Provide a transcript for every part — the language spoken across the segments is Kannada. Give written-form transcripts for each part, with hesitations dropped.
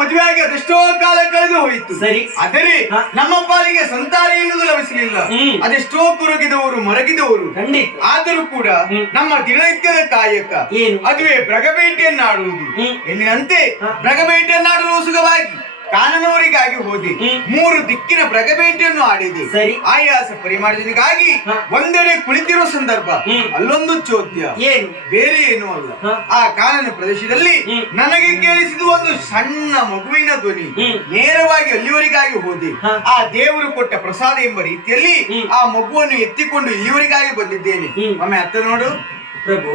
ಮದುವೆಯಾಗಿ ಅದೆಷ್ಟೋ ಕಾಲ ಕಳೆದು ಹೋಯಿತು. ಸರಿ. ಆದರೆ ನಮ್ಮ ಪಾಲಿಗೆ ಸಂತಾನ ಎನ್ನುವುದು ಲಭಿಸಲಿಲ್ಲ. ಅದೆಷ್ಟೋ ಕುರುಗಿದವರು ಮರಗಿದವರು. ಆದರೂ ಕೂಡ ನಮ್ಮ ದಿನನಿತ್ಯದ ಕಾಯಕ ಅದುವೇ ಬ್ರಗಬೇಟೆಯನ್ನಾಡುವುದು. ಎನ್ನಿನಂತೆ ಬ್ರಗಬೇಟೆಯನ್ನಾಡಲು ಸುಖವಾಗಿ ಕಾನನವರಿಗಾಗಿ ಹೋದೆ. 3 ದಿಕ್ಕಿನ ಬ್ರಗಬೇಟೆಯನ್ನು ಆಡಿದೆ. ಆಯಾಸ ಪರಿಮಾಣದಿಗಾಗಿ ಒಂದೆಡೆ ಕುಳಿತಿರೋ ಸಂದರ್ಭ ಅಲ್ಲೊಂದು ಚೋದ್ಯ, ಬೇರೆ ಏನೂ ಅಲ್ಲ. ಆ ಕಾನನ ಪ್ರದೇಶದಲ್ಲಿ ನನಗೆ ಕೇಳಿಸಿದ ಒಂದು ಸಣ್ಣ ಮಗುವಿನ ಧ್ವನಿ. ನೇರವಾಗಿ ಅಲ್ಲಿವರೆಗಾಗಿ ಹೋದೆ. ಆ ದೇವರು ಕೊಟ್ಟ ಪ್ರಸಾದ ಎಂಬ ರೀತಿಯಲ್ಲಿ ಆ ಮಗುವನ್ನು ಎತ್ತಿಕೊಂಡು ಇಲ್ಲಿವರೆಗಾಗಿ ಬಂದಿದ್ದೇನೆ. ಒಮ್ಮೆ ಅತ್ತ ನೋಡು ಪ್ರಭು.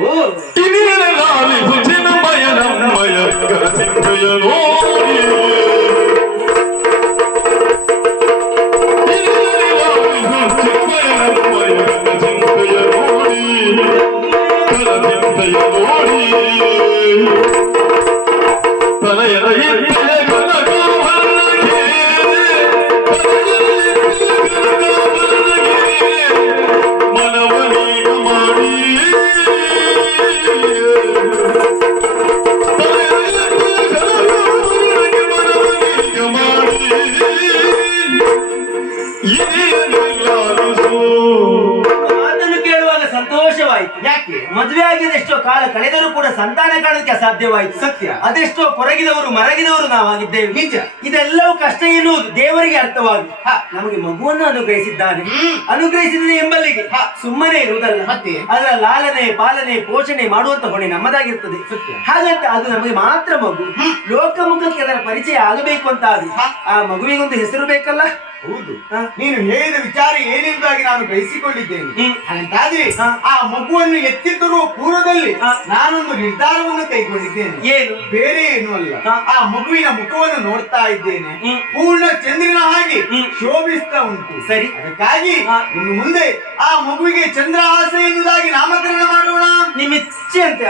ಯಾಕೆ ಮದುವೆ ಆಗಿದೆಷ್ಟೋ ಕಾಲ ಕಳೆದರೂ ಕೂಡ ಸಂತಾನ ಕಾಣೋದಕ್ಕೆ ಅಸಾಧ್ಯವಾಯಿತು. ಸತ್ಯ. ಅದೆಷ್ಟೋ ಕೊರಗಿದವರು ಮರಗಿದವರು ನಾವಾಗಿದ್ದೇವೆ. ನಿಜ. ಇದೆಲ್ಲವೂ ಕಷ್ಟ ಎನ್ನುವುದು ದೇವರಿಗೆ ಅರ್ಥವಾಗಿ ನಮಗೆ ಮಗುವನ್ನು ಅನುಗ್ರಹಿಸಿದ್ದಾನೆ. ಅನುಗ್ರಹಿಸಿದ ಎಂಬಲ್ಲಿಗೆ ಸುಮ್ಮನೆ ಇರುವುದಲ್ಲ, ಅದರ ಲಾಲನೆ ಪಾಲನೆ ಪೋಷಣೆ ಮಾಡುವಂತ ಹೊಣೆ ನಮ್ಮದಾಗಿರ್ತದೆ. ಹಾಗಂತ ಅದು ನಮಗೆ ಮಾತ್ರ ಮಗು. ಲೋಕಮುಖಕ್ಕೆ ಅದರ ಪರಿಚಯ ಆಗಬೇಕು ಅಂತ ಆದ್ರೆ ಆ ಮಗುವಿಗೊಂದು ಹೆಸರು ಬೇಕಲ್ಲ. ಹೌದು, ನೀನು ಹೇಳಿದ ವಿಚಾರ ಏನೆಂಬುದಾಗಿ ನಾನು ಗ್ರಹಿಸಿಕೊಂಡಿದ್ದೇನೆ. ಹಾಗಾದ್ರೆ ಆ ಮಗುವನ್ನು ಎತ್ತಿ ತರುವ ಪೂರ್ವದಲ್ಲಿ ನಾನೊಂದು ನಿರ್ಧಾರವನ್ನು ಕೈಗೊಂಡಿದ್ದೇನೆ. ಏನು? ಬೇರೆ ಏನು ಅಲ್ಲ, ಆ ಮಗುವಿನ ಮುಖವನ್ನು ನೋಡ್ತಾ ಇದ್ದೇನೆ, ಪೂರ್ಣ ಚಂದ್ರನ ಹಾಗೆ ಶೋಭಿಸ್ತಾ ಉಂಟು. ಸರಿ. ಅದಕ್ಕಾಗಿ ಇನ್ನು ಮುಂದೆ ಆ ಮಗುವಿಗೆ ಚಂದ್ರಹಾಸ ಎನ್ನುವುದಾಗಿ ನಾಮಕರಣ ಮಾಡೋಣ. ನಿಮ್ಮ ಇಚ್ಛೆ ಅಂತ